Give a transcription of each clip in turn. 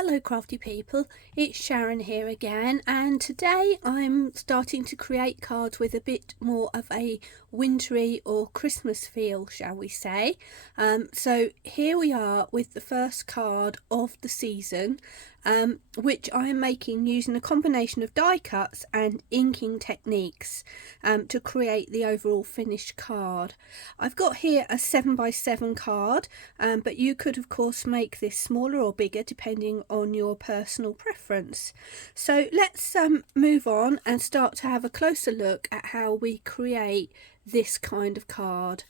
Hello crafty people, it's Sharon here again, and today I'm starting to create cards with a bit more of a wintry or Christmas feel, shall we say. So here we are with the first card of the season, which I am making using a combination of die cuts and inking techniques to create the overall finished card. I've got here a 7x7 card, but you could of course make this smaller or bigger depending on your personal preference. So let's move on and start to have a closer look at how we create this kind of card.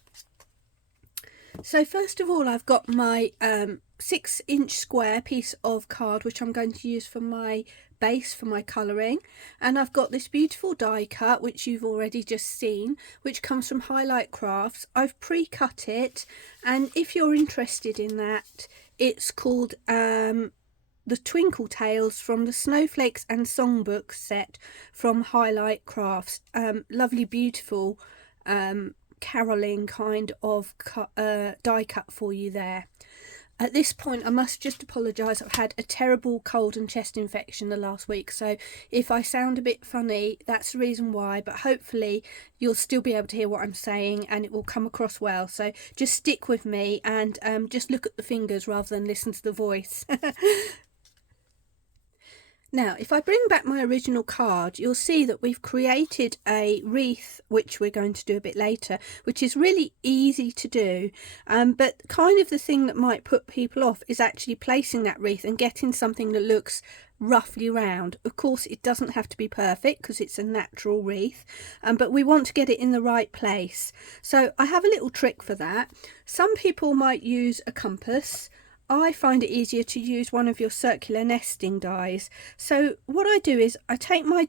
So first of all, I've got my 6-inch square piece of card which I'm going to use for my base for my colouring, and I've got this beautiful die cut which you've already just seen, which comes from Highlight Crafts. I've pre-cut it, and if you're interested in that, it's called the Twinkle Tales from the Snowflakes and Songbook set from Highlight Crafts. Lovely, beautiful caroling kind of die cut for you there. At this point I must just apologise, I've had a terrible cold and chest infection the last week, so if I sound a bit funny, that's the reason why, but hopefully you'll still be able to hear what I'm saying and it will come across well. So just stick with me and just look at the fingers rather than listen to the voice. Now, if I bring back my original card, you'll see that we've created a wreath, which we're going to do a bit later, which is really easy to do. But kind of the thing that might put people off is actually placing that wreath and getting something that looks roughly round. Of course, it doesn't have to be perfect because it's a natural wreath, but we want to get it in the right place. So I have a little trick for that. Some people might use a compass. I find it easier to use one of your circular nesting dies. So what I do is I take my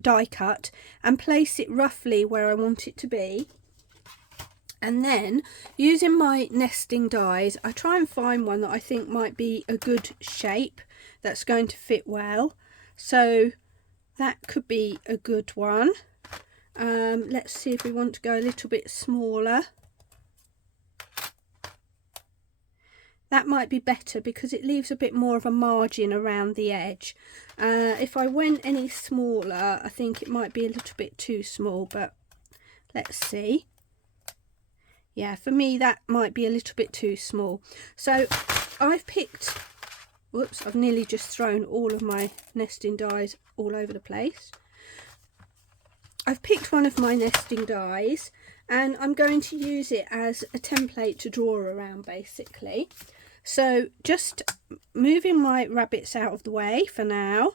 die cut and place it roughly where I want it to be, and then using my nesting dies I try and find one that I think might be a good shape that's going to fit well. So that could be a good one. Let's see if we want to go a little bit smaller. That might be better because it leaves a bit more of a margin around the edge. If I went any smaller, I think it might be a little bit too small, but let's see. Yeah, for me that might be a little bit too small. So I've picked, whoops, I've nearly just thrown all of my nesting dies all over the place. I've picked one of my nesting dies and I'm going to use it as a template to draw around basically. So just moving my rabbits out of the way for now,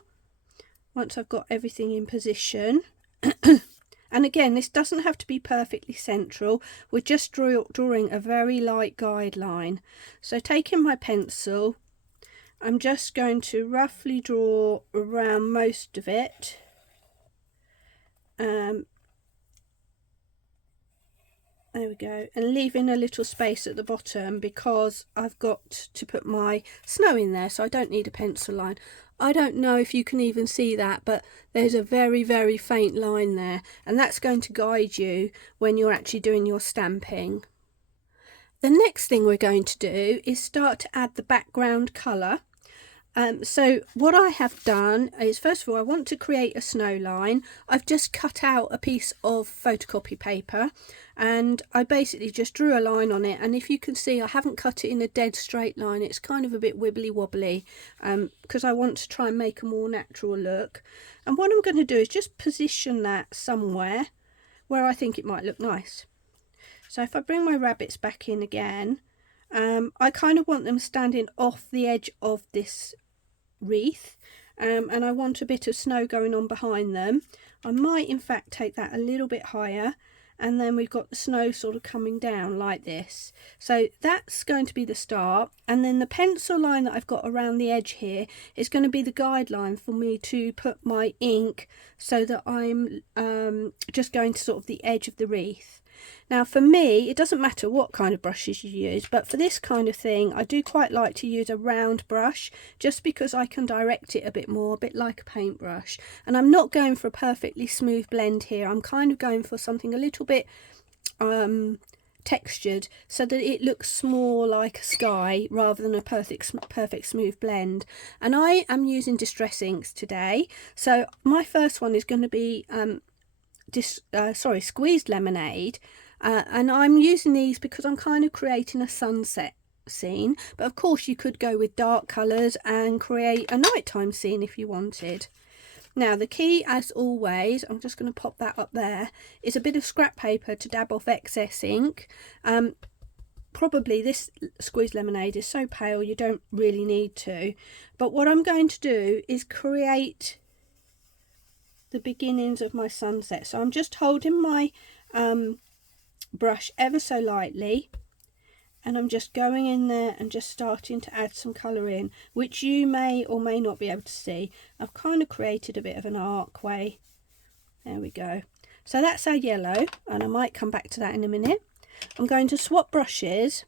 once I've got everything in position. And again, this doesn't have to be perfectly central, we're just drawing a very light guideline. So taking my pencil, I'm just going to roughly draw around most of it. There we go, and leaving a little space at the bottom because I've got to put my snow in there, so I don't need a pencil line. I don't know if you can even see that, but there's a very, very faint line there, and that's going to guide you when you're actually doing your stamping. The next thing we're going to do is start to add the background colour. So what I have done is, first of all, I want to create a snow line. I've just cut out a piece of photocopy paper and I basically just drew a line on it, and if you can see I haven't cut it in a dead straight line, it's kind of a bit wibbly wobbly because I want to try and make a more natural look. And what I'm going to do is just position that somewhere where I think it might look nice. So if I bring my rabbits back in again, I kind of want them standing off the edge of this wreath, and I want a bit of snow going on behind them. I might in fact take that a little bit higher, and then we've got the snow sort of coming down like this. So that's going to be the start, and then the pencil line that I've got around the edge here is going to be the guideline for me to put my ink, so that I'm just going to sort of the edge of the wreath. Now for me, it doesn't matter what kind of brushes you use, but for this kind of thing I do quite like to use a round brush, just because I can direct it a bit more, a bit like a paintbrush. And I'm not going for a perfectly smooth blend here, I'm kind of going for something a little bit textured so that it looks more like a sky rather than a perfect smooth blend. And I am using distress inks today, so my first one is going to be squeezed lemonade, and I'm using these because I'm kind of creating a sunset scene, but of course you could go with dark colours and create a nighttime scene if you wanted. Now the key, as always, I'm just going to pop that up there, is a bit of scrap paper to dab off excess ink. Probably this squeezed lemonade is so pale you don't really need to, but what I'm going to do is create the beginnings of my sunset. So I'm just holding my brush ever so lightly, and I'm just going in there and just starting to add some colour in, which you may or may not be able to see. I've kind of created a bit of an archway. There we go. So that's our yellow, and I might come back to that in a minute. I'm going to swap brushes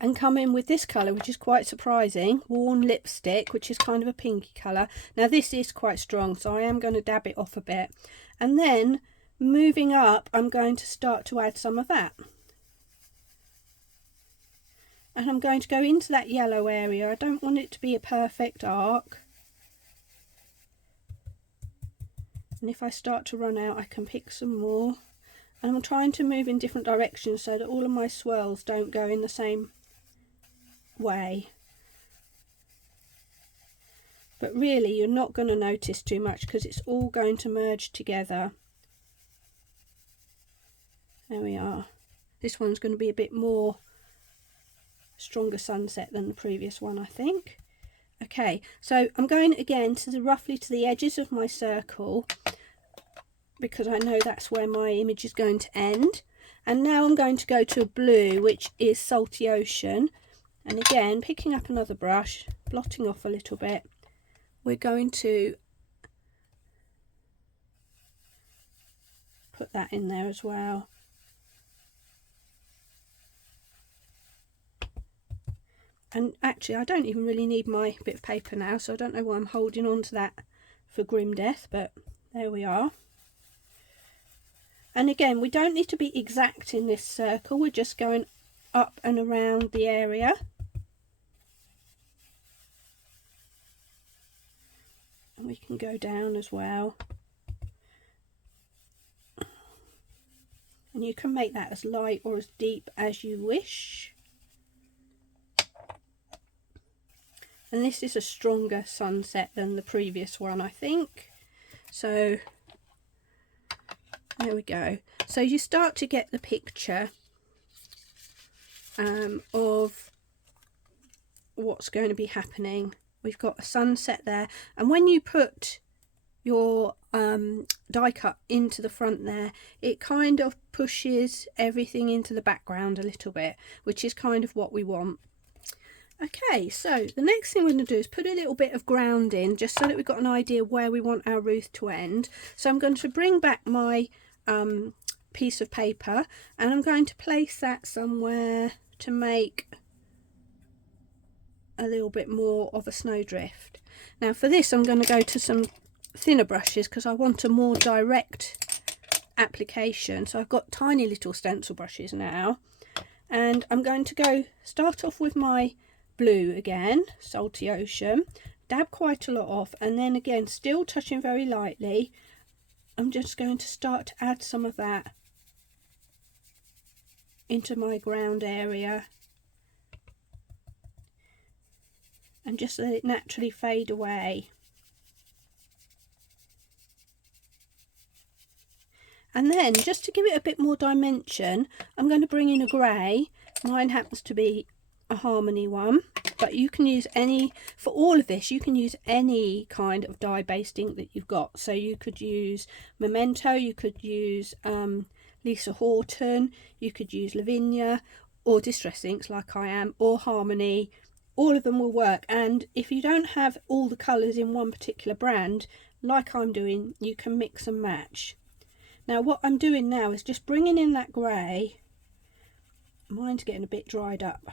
and come in with this colour, which is quite surprising, Worn Lipstick, which is kind of a pinky colour. Now this is quite strong, so I am going to dab it off a bit. And then moving up, I'm going to start to add some of that. And I'm going to go into that yellow area. I don't want it to be a perfect arc. And if I start to run out, I can pick some more. And I'm trying to move in different directions so that all of my swirls don't go in the same way. But really, you're not going to notice too much because it's all going to merge together. There we are. This one's going to be a bit more stronger sunset than the previous one, I think. Okay, so I'm going again to roughly to the edges of my circle, because I know that's where my image is going to end. And now I'm going to go to a blue, which is Salty Ocean, and again picking up another brush, blotting off a little bit, we're going to put that in there as well. And actually I don't even really need my bit of paper now, so I don't know why I'm holding on to that for grim death, but there we are. And again, we don't need to be exact in this circle, we're just going up and around the area. And we can go down as well. And you can make that as light or as deep as you wish. And this is a stronger sunset than the previous one, I think. So there we go. So you start to get the picture of what's going to be happening. We've got a sunset there, and when you put your die cut into the front there, it kind of pushes everything into the background a little bit, which is kind of what we want. Okay, so the next thing we're going to do is put a little bit of ground in, just so that we've got an idea where we want our wreath to end. So I'm going to bring back my piece of paper, and I'm going to place that somewhere to make a little bit more of a snowdrift. Now for this I'm going to go to some thinner brushes because I want a more direct application. So I've got tiny little stencil brushes now, and I'm going to start off with my blue again, Salty Ocean, dab quite a lot off, and then again, still touching very lightly, I'm just going to start to add some of that into my ground area and just let it naturally fade away. And then, just to give it a bit more dimension, I'm going to bring in a grey. Mine happens to be a Harmony one, but you can use any, for all of this you can use any kind of dye-based ink that you've got. So you could use Memento, you could use Lisa Horton, you could use Lavinia, or Distress Inks like I am, or Harmony. All of them will work, and if you don't have all the colours in one particular brand like I'm doing, you can mix and match. Now what I'm doing now is just bringing in that grey. Mine's getting a bit dried up,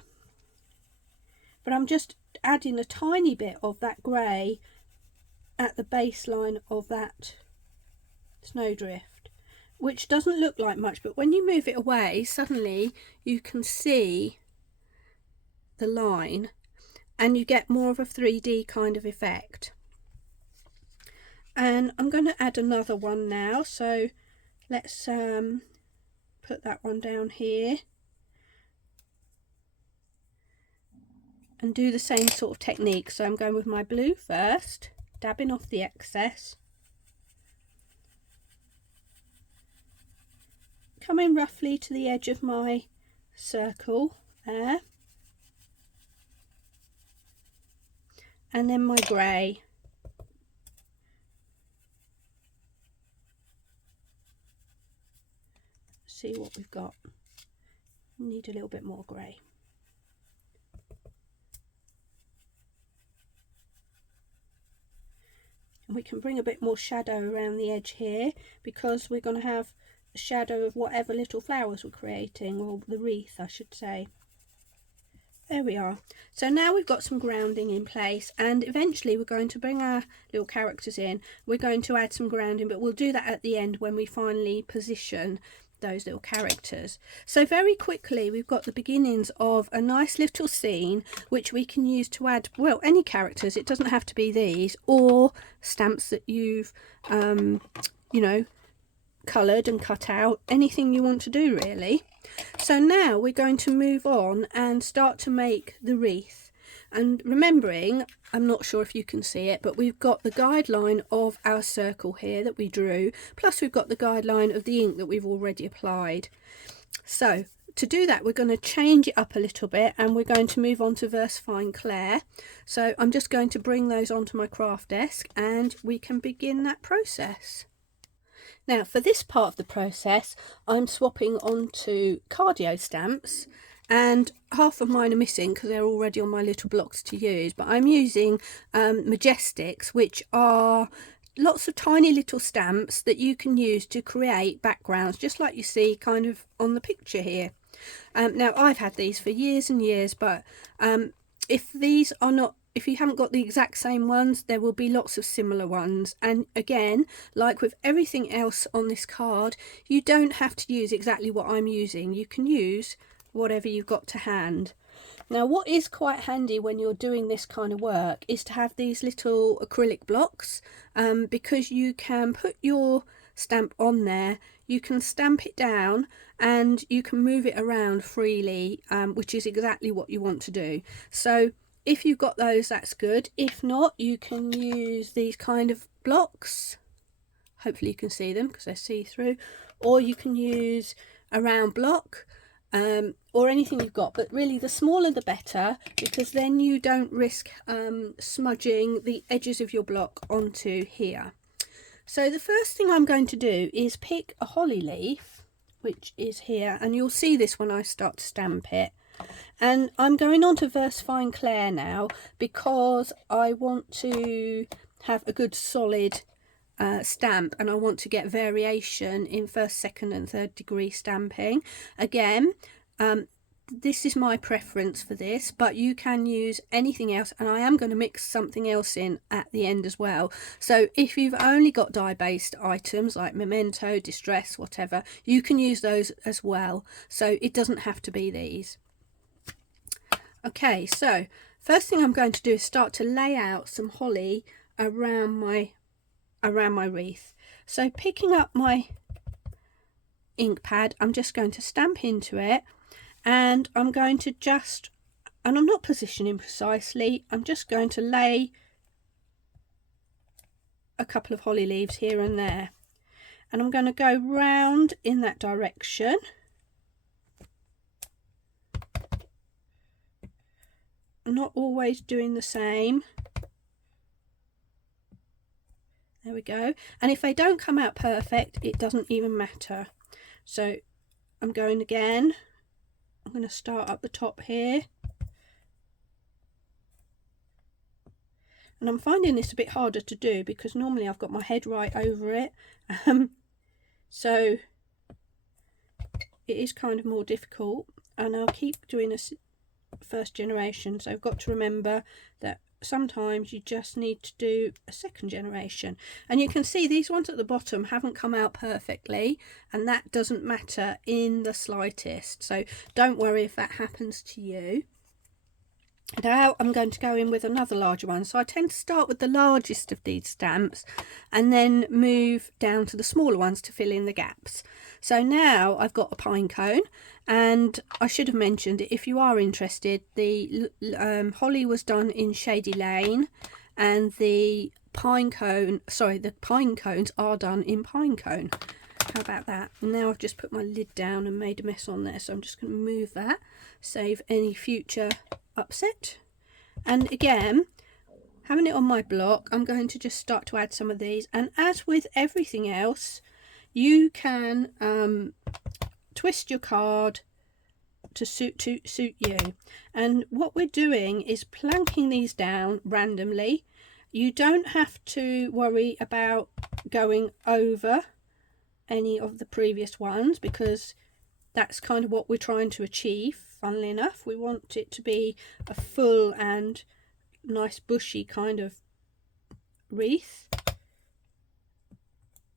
but I'm just adding a tiny bit of that grey at the baseline of that snowdrift. which doesn't look like much, but when you move it away, suddenly you can see the line and you get more of a 3D kind of effect. And I'm going to add another one now, so let's put that one down here and do the same sort of technique. So I'm going with my blue first, dabbing off the excess, coming roughly to the edge of my circle there, and then my grey. See what we've got. Need a little bit more grey. And we can bring a bit more shadow around the edge here, because we're going to have a shadow of whatever little flowers we're creating, or the wreath I should say. There we are. So now we've got some grounding in place, and eventually we're going to bring our little characters in. We're going to add some grounding, but we'll do that at the end when we finally position those little characters. So very quickly we've got the beginnings of a nice little scene which we can use to add, well, any characters. It doesn't have to be these, or stamps that you've you know, coloured and cut out, anything you want to do really. So now we're going to move on and start to make the wreath. And remembering, I'm not sure if you can see it, but we've got the guideline of our circle here that we drew, plus we've got the guideline of the ink that we've already applied. So to do that, we're going to change it up a little bit, and we're going to move on to VersaFine Clair. So I'm just going to bring those onto my craft desk and we can begin that process. Now for this part of the process, I'm swapping onto cardio stamps, and half of mine are missing because they're already on my little blocks to use, but I'm using Majestics, which are lots of tiny little stamps that you can use to create backgrounds, just like you see kind of on the picture here. Now I've had these for years and years, but if you haven't got the exact same ones, there will be lots of similar ones. And again, like with everything else on this card, you don't have to use exactly what I'm using. You can use whatever you've got to hand. Now what is quite handy when you're doing this kind of work is to have these little acrylic blocks, because you can put your stamp on there, you can stamp it down, and you can move it around freely, which is exactly what you want to do. So if you've got those, that's good. If not, you can use these kind of blocks. Hopefully you can see them because they're see-through, or you can use a round block, or anything you've got, but really the smaller the better, because then you don't risk smudging the edges of your block onto here. So the first thing I'm going to do is pick a holly leaf, which is here, and you'll see this when I start to stamp it. And I'm going on to VersaFine Clair now because I want to have a good solid stamp, and I want to get variation in first, second and third degree stamping. Again, this is my preference for this, but you can use anything else, and I am going to mix something else in at the end as well. So if you've only got die based items like memento, distress, whatever, you can use those as well, so it doesn't have to be these. Okay, so first thing I'm going to do is start to lay out some holly around my wreath. So picking up my ink pad, I'm just going to stamp into it, and I'm going to and I'm not positioning precisely, I'm just going to lay a couple of holly leaves here and there, and I'm going to go round in that direction. I'm not always doing the same. There we go. And if they don't come out perfect, it doesn't even matter. So I'm going again. I'm going to start up the top here. And I'm finding this a bit harder to do because normally I've got my head right over it. So it is kind of more difficult, and I'll keep doing first generation, so I've got to remember that sometimes you just need to do a second generation. And you can see these ones at the bottom haven't come out perfectly, and that doesn't matter in the slightest, so don't worry if that happens to you. Now I'm going to go in with another larger one, so I tend to start with the largest of these stamps and then move down to the smaller ones to fill in the gaps. So now I've got a pine cone, and I should have mentioned it if you are interested, the holly was done in Shady Lane, and the pine cones are done in pine cone. How about that? And now I've just put my lid down and made a mess on there, so I'm just going to move that, save any future upset. And again, having it on my block, I'm going to just start to add some of these, and as with everything else, you can twist your card to suit you. And what we're doing is planking these down randomly. You don't have to worry about going over any of the previous ones, because that's kind of what we're trying to achieve. Funnily enough, we want it to be a full and nice bushy kind of wreath.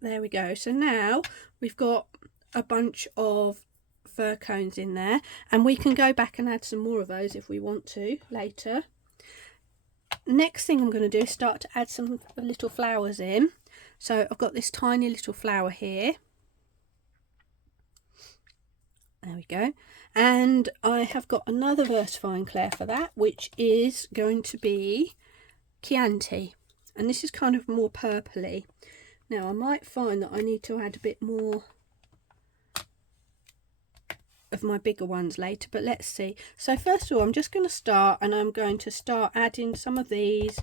There we go. So now we've got a bunch of fir cones in there, and we can go back and add some more of those if we want to later. Next thing I'm going to do is start to add some little flowers in. So I've got this tiny little flower here. There we go. And I have got another Versafine Claire for that, which is going to be Chianti. And this is kind of more purpley. Now I might find that I need to add a bit more of my bigger ones later, but let's see. So first of all, I'm just going to start, and I'm going to start adding some of these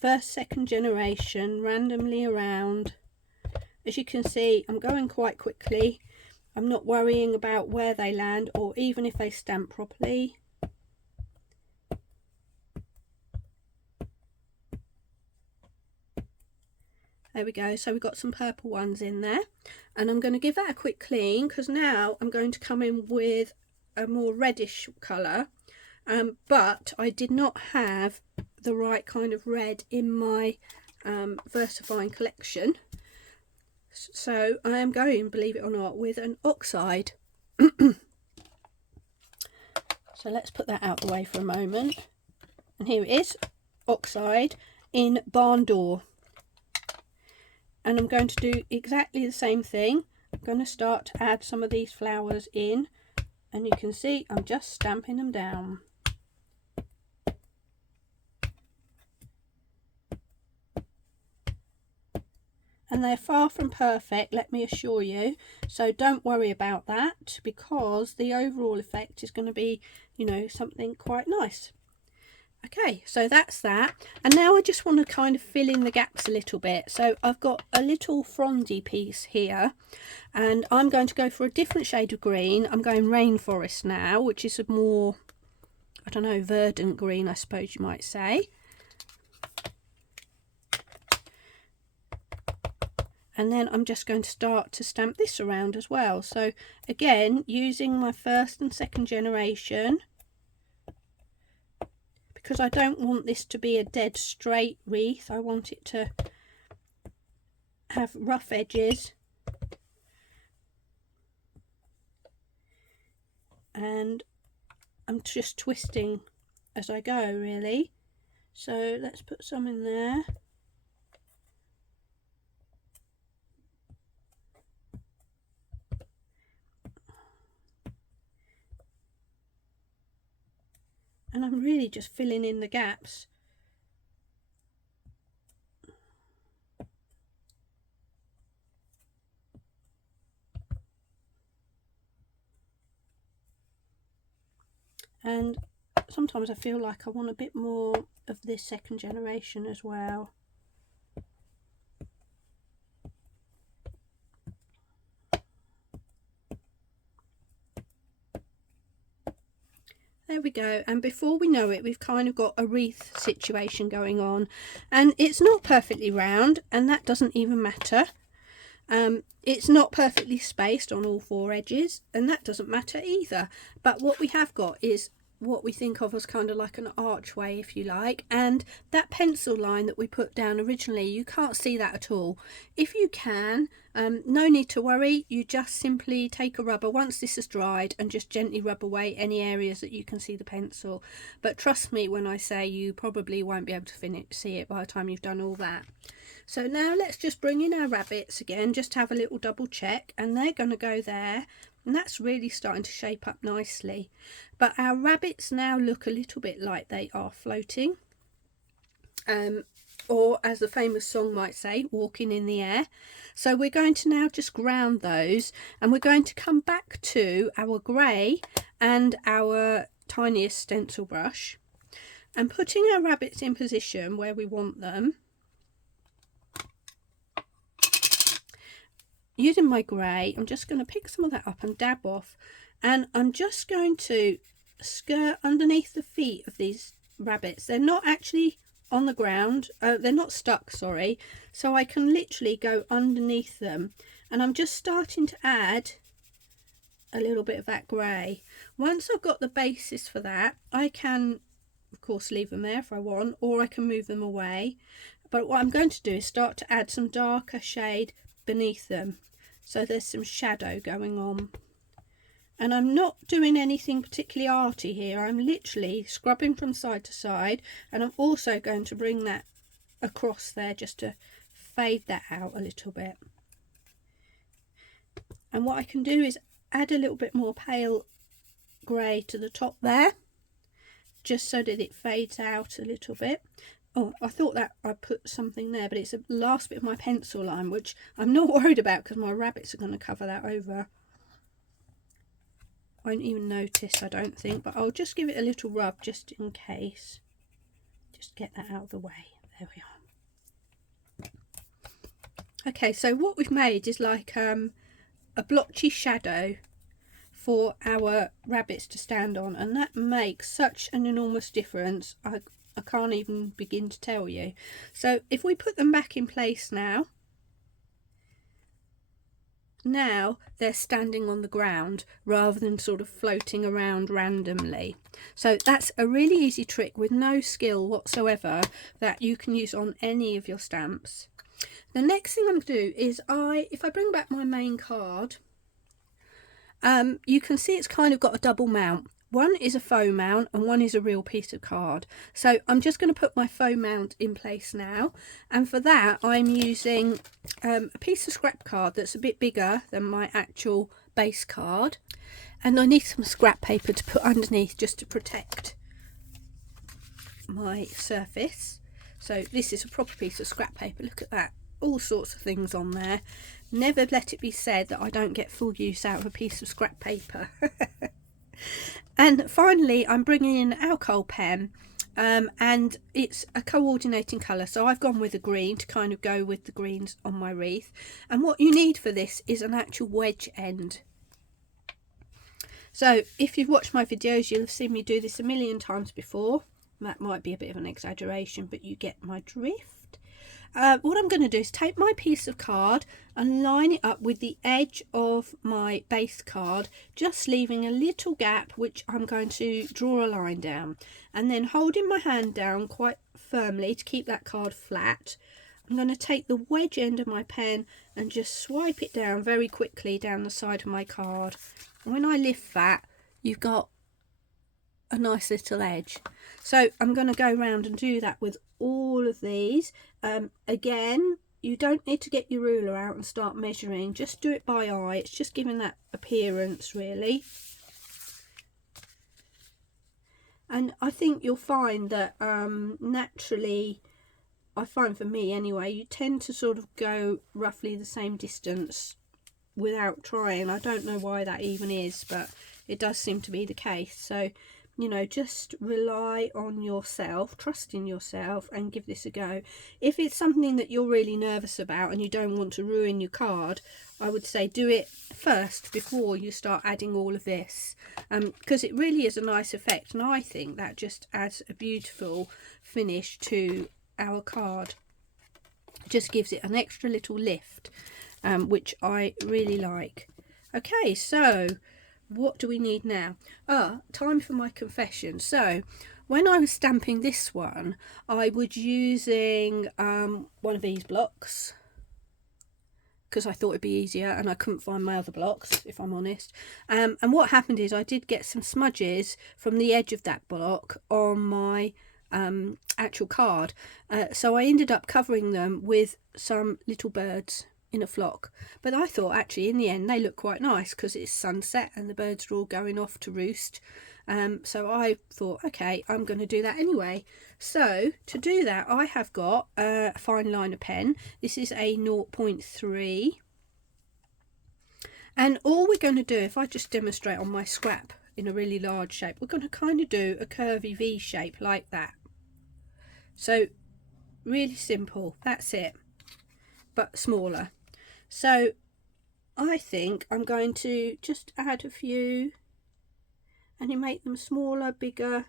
first, second generation randomly around. As you can see, I'm going quite quickly. I'm not worrying about where they land or even if they stamp properly. There we go. So we've got some purple ones in there, and I'm going to give that a quick clean, because now I'm going to come in with a more reddish colour, but I did not have the right kind of red in my Versafine collection. So I am going, believe it or not, with an oxide. So let's put that out the way for a moment. And here it is, oxide in barn door. And I'm going to do exactly the same thing. I'm going to start to add some of these flowers in, and you can see I'm just stamping them down. And they're far from perfect, let me assure you, so don't worry about that, because the overall effect is going to be, you know, something quite nice. Okay, so that's that, and now I just want to kind of fill in the gaps a little bit. So I've got a little frondy piece here, and I'm going to go for a different shade of green. I'm going rainforest now, which is a more, I don't know, verdant green, I suppose you might say. And then I'm just going to start to stamp this around as well. So again, using my first and second generation, because I don't want this to be a dead straight wreath. I want it to have rough edges. And I'm just twisting as I go, really. So let's put some in there. And I'm really just filling in the gaps. And sometimes I feel like I want a bit more of this second generation as well. There we go, and before we know it, we've kind of got a wreath situation going on, and it's not perfectly round, and that doesn't even matter. It's not perfectly spaced on all four edges, and that doesn't matter either. But what we have got is what we think of as kind of like an archway, if you like, and that pencil line that we put down originally, you can't see that at all. If you can, no need to worry, you just simply take a rubber once this is dried and just gently rub away any areas that you can see the pencil. But trust me when I say you probably won't be able to see it by the time you've done all that. So now let's just bring in our rabbits again, just have a little double check, and they're going to go there. And that's really starting to shape up nicely. But our rabbits now look a little bit like they are floating. Or as the famous song might say, walking in the air. So we're going to now just ground those. And we're going to come back to our grey and our tiniest stencil brush. And putting our rabbits in position where we want them. Using my grey, I'm just going to pick some of that up and dab off, and I'm just going to skirt underneath the feet of these rabbits. They're not actually on the ground, they're not stuck, sorry, so I can literally go underneath them, and I'm just starting to add a little bit of that grey. Once I've got the basis for that, I can of course leave them there if I want, or I can move them away. But what I'm going to do is start to add some darker shade beneath them, so there's some shadow going on. And I'm not doing anything particularly arty here, I'm literally scrubbing from side to side, and I'm also going to bring that across there just to fade that out a little bit. And what I can do is add a little bit more pale grey to the top there, just so that it fades out a little bit. Oh, I thought that I put something there, but it's the last bit of my pencil line, which I'm not worried about because my rabbits are going to cover that over. Won't even notice, I don't think, but I'll just give it a little rub just in case. Just get that out of the way. There we are. Okay, so what we've made is like a blotchy shadow for our rabbits to stand on, and that makes such an enormous difference. I can't even begin to tell you. So if we put them back in place now they're standing on the ground rather than sort of floating around randomly. So that's a really easy trick with no skill whatsoever that you can use on any of your stamps. The next thing I'm going to do is if I bring back my main card, you can see it's kind of got a double mount. One is a faux mount and one is a real piece of card. So I'm just going to put my faux mount in place now. And for that I'm using a piece of scrap card that's a bit bigger than my actual base card. And I need some scrap paper to put underneath just to protect my surface. So this is a proper piece of scrap paper. Look at that. All sorts of things on there. Never let it be said that I don't get full use out of a piece of scrap paper. And finally I'm bringing in an alcohol pen, and it's a coordinating colour, so I've gone with a green to kind of go with the greens on my wreath. And what you need for this is an actual wedge end. So if you've watched my videos, you'll have seen me do this a million times before. That might be a bit of an exaggeration, but you get my drift. What I'm going to do is take my piece of card and line it up with the edge of my base card, just leaving a little gap which I'm going to draw a line down, and then holding my hand down quite firmly to keep that card flat, I'm going to take the wedge end of my pen and just swipe it down very quickly down the side of my card. And when I lift that, you've got a nice little edge. So I'm going to go around and do that with all of these. Again, you don't need to get your ruler out and start measuring, just do it by eye. It's just giving that appearance really. And I think you'll find that naturally, I find for me anyway, you tend to sort of go roughly the same distance without trying. I don't know why that even is, but it does seem to be the case. So you know, just rely on yourself, trust in yourself, and give this a go. If it's something that you're really nervous about and you don't want to ruin your card, I would say do it first before you start adding all of this, because it really is a nice effect, and I think that just adds a beautiful finish to our card. It just gives it an extra little lift, which I really like. Okay, so what do we need now? Time for my confession. So when I was stamping this one, I was using one of these blocks because I thought it'd be easier, and I couldn't find my other blocks, if I'm honest. And what happened is I did get some smudges from the edge of that block on my actual card, so I ended up covering them with some little birds in a flock. But I thought actually in the end they look quite nice because it's sunset and the birds are all going off to roost. So I thought, okay, I'm going to do that anyway. So to do that, I have got a fine liner pen. This is a 0.3. And all we're going to do, if I just demonstrate on my scrap in a really large shape, we're going to kind of do a curvy V shape like that. So really simple, that's it, but smaller. So I think I'm going to just add a few and you make them smaller, bigger,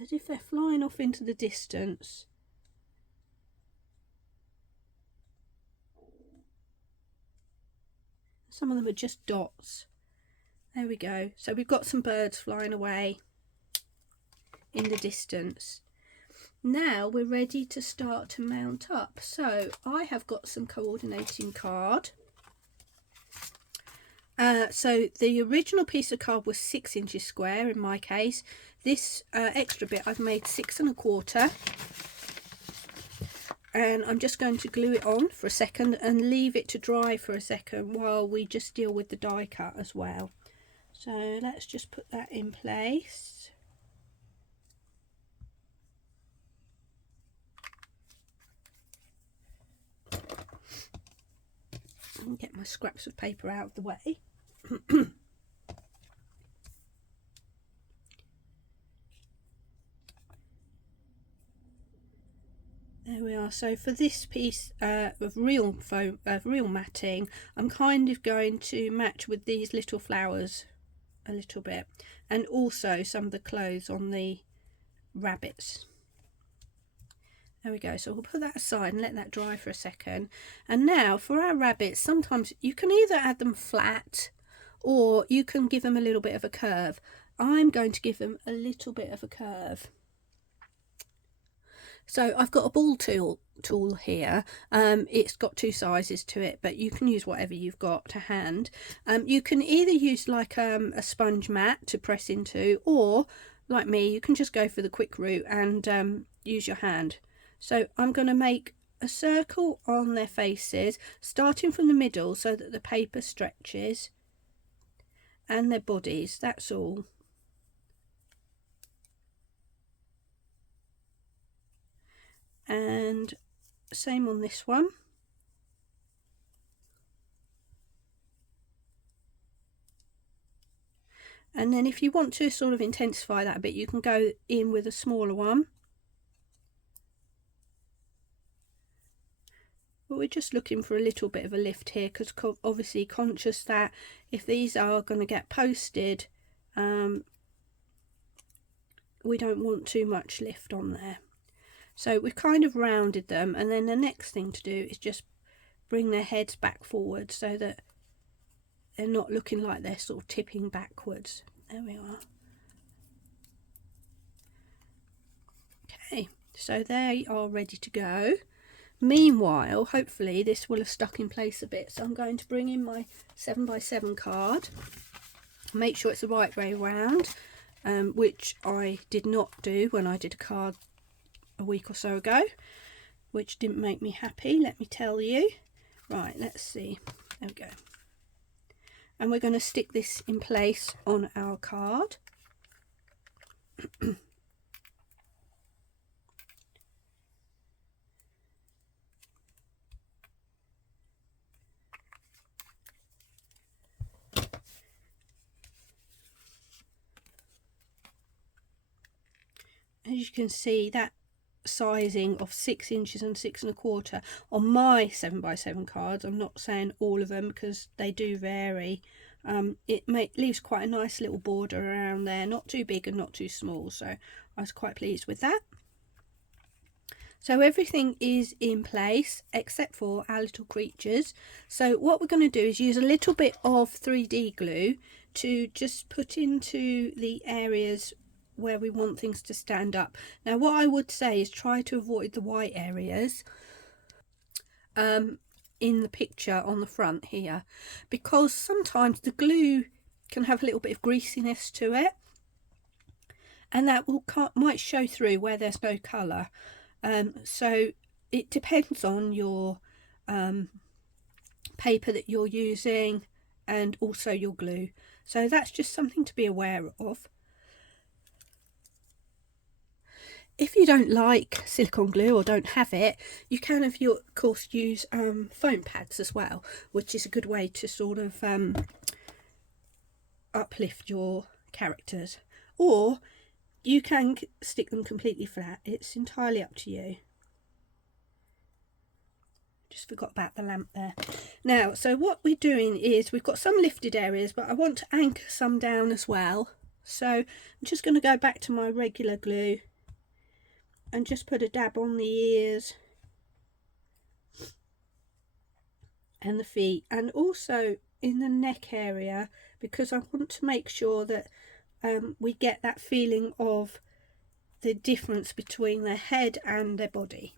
as if they're flying off into the distance. Some of them are just dots. There we go. So we've got some birds flying away in the distance. Now we're ready to start to mount up. So I have got some coordinating card. So the original piece of card was 6 inches square in my case. This extra bit I've made 6 1/4. And I'm just going to glue it on for a second and leave it to dry for a second while we just deal with the die cut as well. So let's just put that in place. And get my scraps of paper out of the way. There we are. So for this piece of real matting, I'm kind of going to match with these little flowers a little bit, and also some of the clothes on the rabbits. There we go. So we'll put that aside and let that dry for a second. And now for our rabbits, sometimes you can either add them flat or you can give them a little bit of a curve. I'm going to give them a little bit of a curve. So I've got a ball tool here. It's got 2 sizes to it, but you can use whatever you've got to hand. You can either use like a sponge mat to press into, or like me, you can just go for the quick route and use your hand. So I'm going to make a circle on their faces, starting from the middle so that the paper stretches, and their bodies, that's all. And same on this one. And then if you want to sort of intensify that a bit, you can go in with a smaller one. But we're just looking for a little bit of a lift here, because obviously conscious that if these are going to get posted, we don't want too much lift on there. So we've kind of rounded them, and then the next thing to do is just bring their heads back forward so that they're not looking like they're sort of tipping backwards. There we are. Okay, so they are ready to go. Meanwhile, hopefully this will have stuck in place a bit. So I'm going to bring in my 7x7 card. Make sure it's the right way round, which I did not do when I did a card a week or so ago, which didn't make me happy, let me tell you. Right, let's see. There we go. And we're going to stick this in place on our card. As you can see, that sizing of 6 inches and 6 1/4 on my 7x7 cards. I'm not saying all of them because they do vary. It leaves quite a nice little border around there, not too big and not too small, so I was quite pleased with that. So everything is in place except for our little creatures. So what we're going to do is use a little bit of 3D glue to just put into the areas where we want things to stand up. Now what I would say is try to avoid the white areas in the picture on the front here, because sometimes the glue can have a little bit of greasiness to it, and that might show through where there's no colour. So it depends on your paper that you're using and also your glue. So that's just something to be aware of. If you don't like silicone glue or don't have it, you can of course use foam pads as well, which is a good way to sort of uplift your characters, or you can stick them completely flat. It's entirely up to you. Just forgot about the lamp there. Now, so what we're doing is we've got some lifted areas, but I want to anchor some down as well. So I'm just going to go back to my regular glue and just put a dab on the ears and the feet, and also in the neck area, because I want to make sure that we get that feeling of the difference between their head and their body.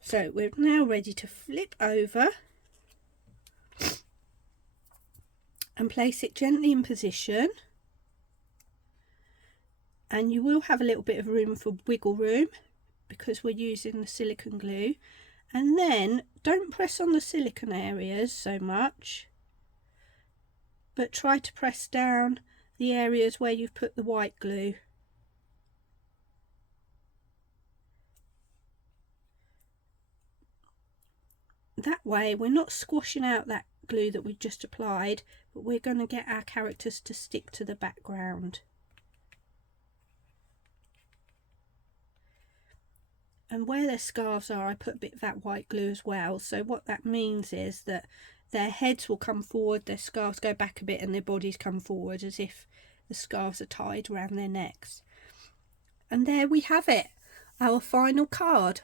So we're now ready to flip over and place it gently in position, and you will have a little bit of room for wiggle room because we're using the silicone glue. And then don't press on the silicone areas so much, but try to press down the areas where you've put the white glue. That way we're not squashing out that glue that we just applied, but we're going to get our characters to stick to the background. And where their scarves are, I put a bit of that white glue as well. So what that means is that their heads will come forward, their scarves go back a bit, and their bodies come forward as if the scarves are tied around their necks. And there we have it, our final card.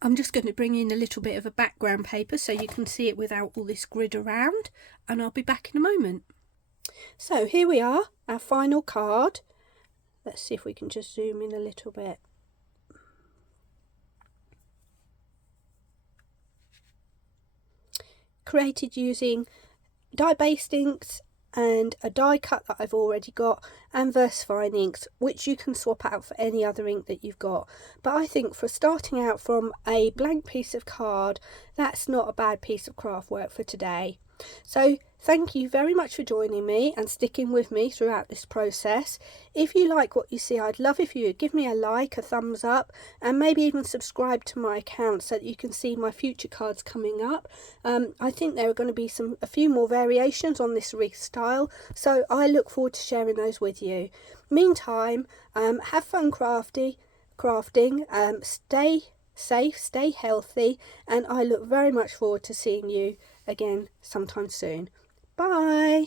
I'm just going to bring in a little bit of a background paper so you can see it without all this grid around, and I'll be back in a moment. So here we are, our final card. Let's see if we can just zoom in a little bit. Created using dye-based inks and a die cut that I've already got, and VersaFine inks, which you can swap out for any other ink that you've got. But I think for starting out from a blank piece of card, that's not a bad piece of craft work for today. So thank you very much for joining me and sticking with me throughout this process. If you like what you see, I'd love if you would give me a like, a thumbs up, and maybe even subscribe to my account so that you can see my future cards coming up. I think there are going to be a few more variations on this wreath style, so I look forward to sharing those with you. Meantime, have fun crafting, stay safe, stay healthy, and I look very much forward to seeing you again sometime soon. Bye.